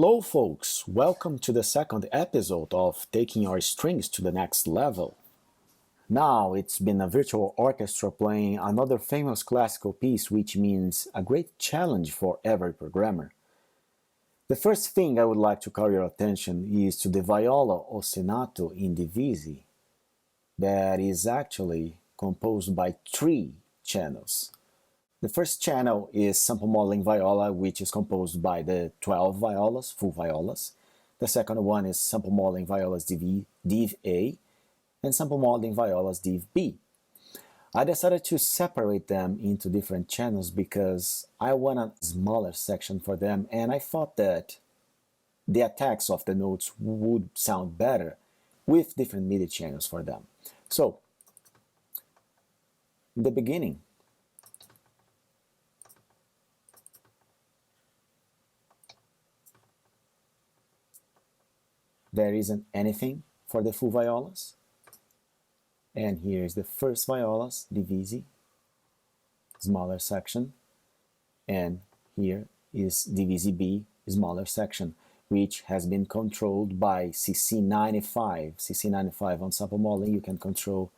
Hello folks, welcome to the second episode of Taking Our Strings to the Next Level. Now it's been a virtual orchestra playing another famous classical piece, which means a great challenge for every programmer. The first thing I would like to call your attention is to the viola ostinato in divisi that is actually composed by 3 channels. The first channel is sample modeling viola, which is composed by the 12 violas, full violas. The second one is sample modeling violas div A, and sample modeling violas div B. I decided to separate them into different channels because I want a smaller section for them, and I thought that the attacks of the notes would sound better with different MIDI channels for them. So, in the beginning, there isn't anything for the full violas. And here is the first violas, divisi, smaller section. And here is divisi B, smaller section, which has been controlled by CC95. CC95 on sample modeling, you can control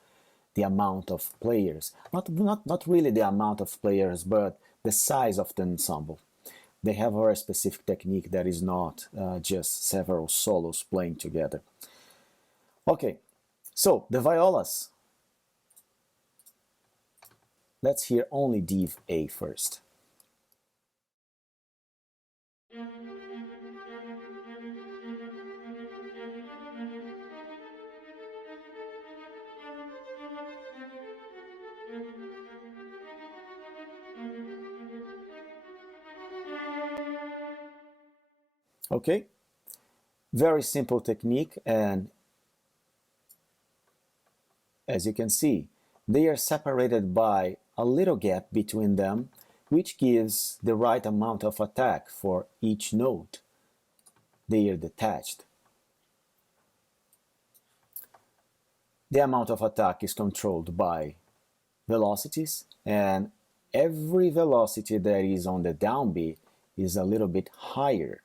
the amount of players. Not really the amount of players, but the size of the ensemble. They have a very specific technique that is not just several solos playing together. Okay, so the violas. Let's hear only div A first. Okay, very simple technique, and as you can see, they are separated by a little gap between them, which gives the right amount of attack for each note. They are detached. The amount of attack is controlled by velocities, and every velocity that is on the downbeat is a little bit higher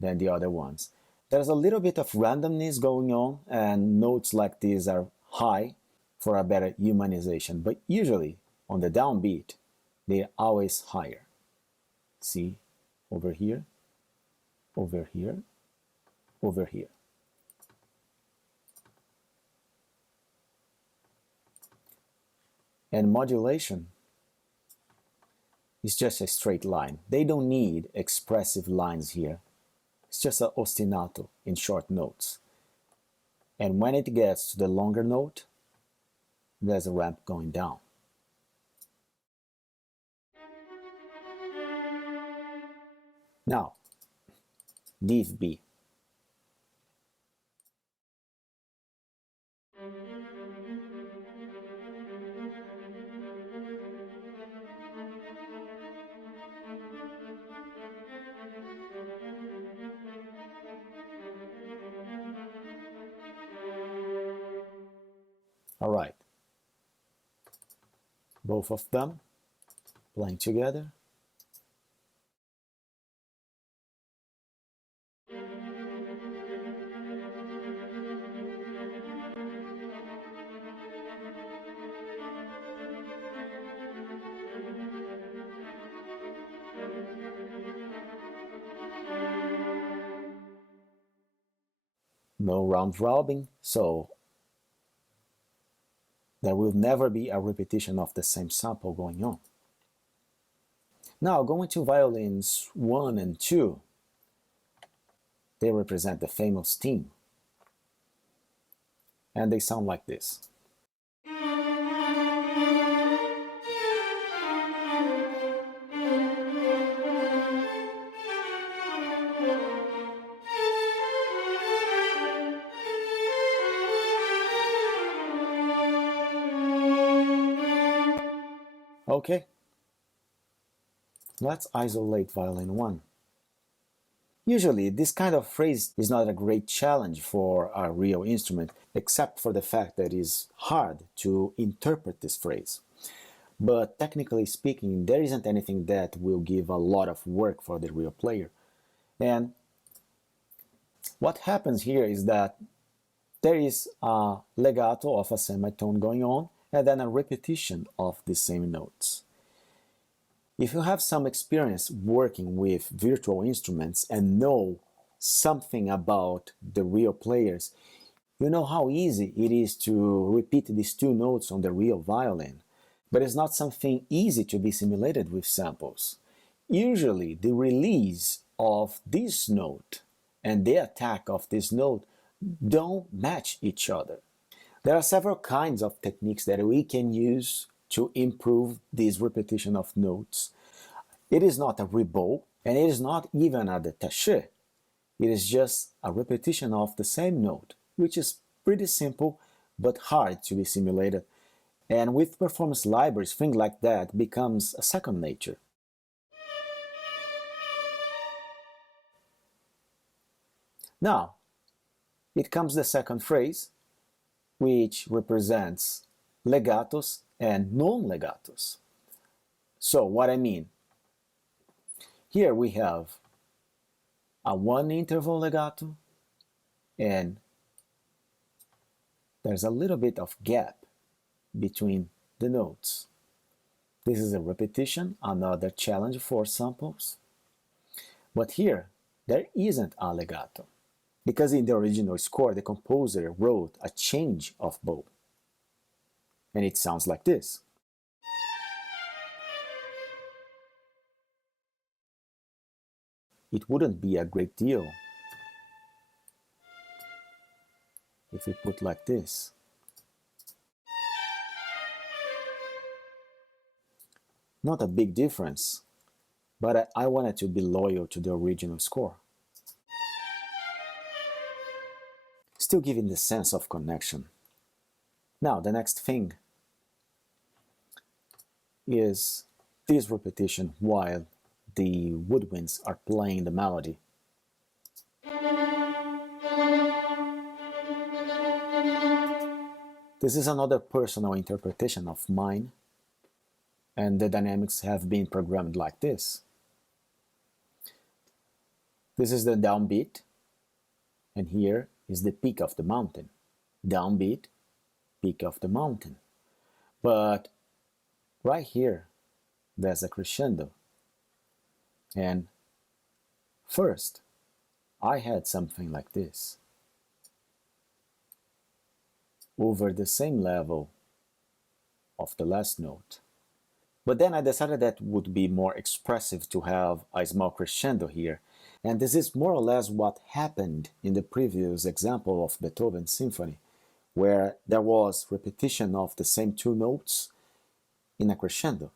than the other ones. There's a little bit of randomness going on, and notes like these are high for a better humanization, but usually on the downbeat they're always higher. See, over here, over here, over here. And modulation is just a straight line. They don't need expressive lines here. It's just an ostinato in short notes. And when it gets to the longer note, there's a ramp going down. Now, div B. All right, both of them playing together. No round robin, so there will never be a repetition of the same sample going on. Now, going to violins 1 and 2, they represent the famous theme. And they sound like this. Okay, let's isolate violin 1. Usually, this kind of phrase is not a great challenge for a real instrument, except for the fact that it is hard to interpret this phrase. But technically speaking, there isn't anything that will give a lot of work for the real player. And What happens here is that there is a legato of a semitone going on and then a repetition of the same notes. If you have some experience working with virtual instruments and know something about the real players, you know how easy it is to repeat these two notes on the real violin. But it's not something easy to be simulated with samples. Usually, the release of this note and the attack of this note don't match each other. There are several kinds of techniques that we can use to improve this repetition of notes. It is not a rebond, and it is not even a détaché. It is just a repetition of the same note, which is pretty simple but hard to be simulated. And with performance libraries, things like that becomes a second nature. Now, it comes the second phrase, which represents legatos and non-legatos. So, what I mean? Here we have a one interval legato, and there's a little bit of gap between the notes. This is a repetition, another challenge for samples. But here, there isn't a legato, because in the original score, the composer wrote a change of bow. And it sounds like this. It wouldn't be a great deal if we put like this. Not a big difference, but I wanted to be loyal to the original score. Still giving the sense of connection. Now, the next thing is this repetition while the woodwinds are playing the melody. This is another personal interpretation of mine, and the dynamics have been programmed like this. This is the downbeat, and here is the peak of the mountain. Downbeat, peak of the mountain. But right here, there's a crescendo. And first, I had something like this. Over the same level of the last note. But then I decided that would be more expressive to have a small crescendo here. And this is more or less what happened in the previous example of Beethoven's symphony, where there was repetition of the same two notes in a crescendo.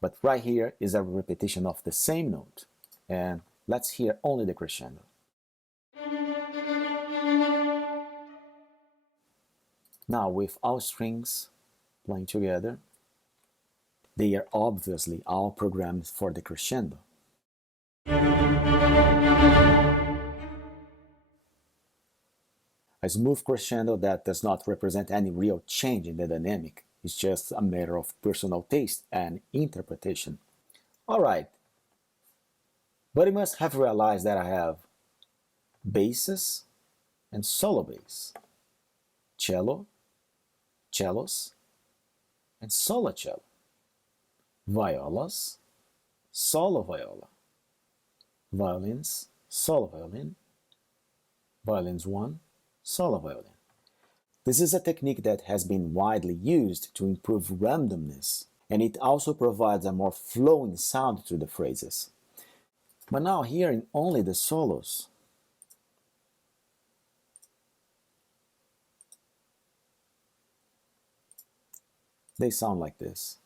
But right here is a repetition of the same note. And let's hear only the crescendo. Now, with all strings playing together, they are obviously all programmed for the crescendo. A smooth crescendo that does not represent any real change in the dynamic. It's just a matter of personal taste and interpretation. Alright, but you must have realized that I have basses and solo bass, cello, cellos, and solo cello, violas, solo viola, violins, solo violin, violins 1, solo violin. This is a technique that has been widely used to improve randomness, and it also provides a more flowing sound to the phrases. But now hearing only the solos, they sound like this.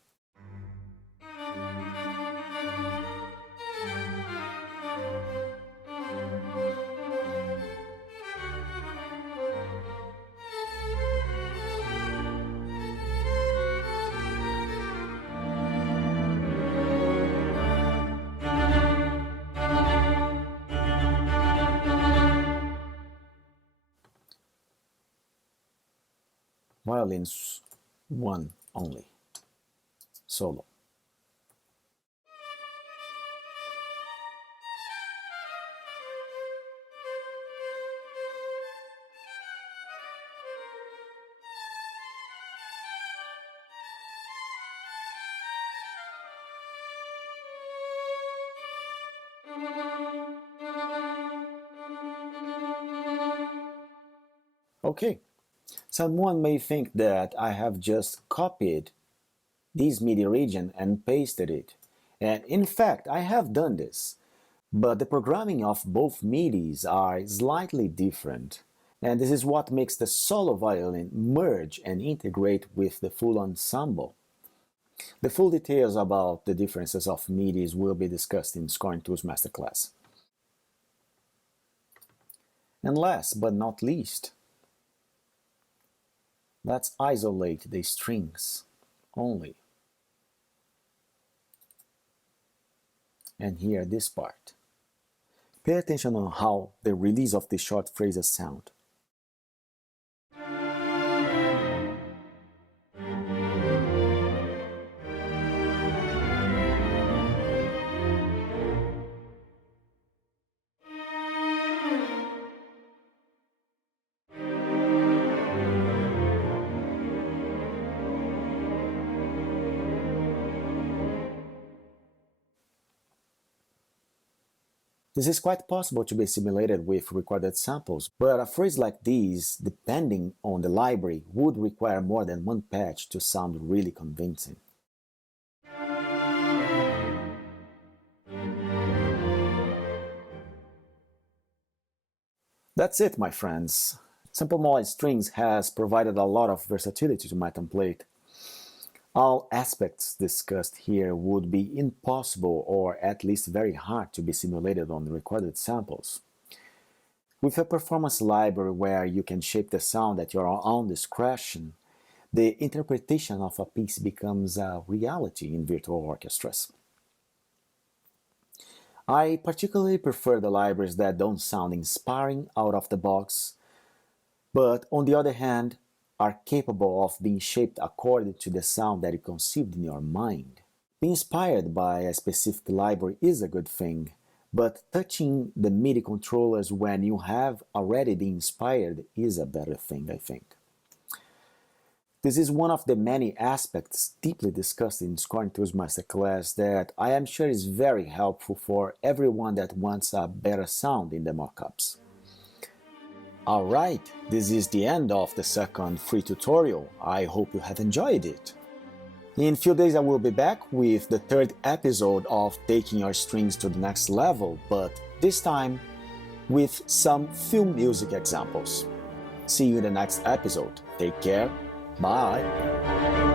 Violins 1 only, solo. Okay, someone may think that I have just copied this MIDI region and pasted it. And in fact, I have done this. But the programming of both MIDIs are slightly different. And this is what makes the solo violin merge and integrate with the full ensemble. The full details about the differences of MIDIs will be discussed in Scoring Tools Masterclass. And last but not least, let's isolate the strings only. And here this part. Pay attention on how the release of the short phrases sound. This is quite possible to be simulated with recorded samples, but a phrase like this, depending on the library, would require more than one patch to sound really convincing. That's it, my friends. Simple Mode Strings has provided a lot of versatility to my template. All aspects discussed here would be impossible or at least very hard to be simulated on recorded samples. With a performance library where you can shape the sound at your own discretion, the interpretation of a piece becomes a reality in virtual orchestras. I particularly prefer the libraries that don't sound inspiring out of the box, but on the other hand, are capable of being shaped according to the sound that you conceived in your mind. Being inspired by a specific library is a good thing, but touching the MIDI controllers when you have already been inspired is a better thing, I think. This is one of the many aspects deeply discussed in Scoring Tools Masterclass that I am sure is very helpful for everyone that wants a better sound in the mockups. Alright, this is the end of the second free tutorial. I hope you have enjoyed it. In a few days I will be back with the third episode of Taking Your Strings to the Next Level, but this time with some film music examples. See you in the next episode. Take care. Bye.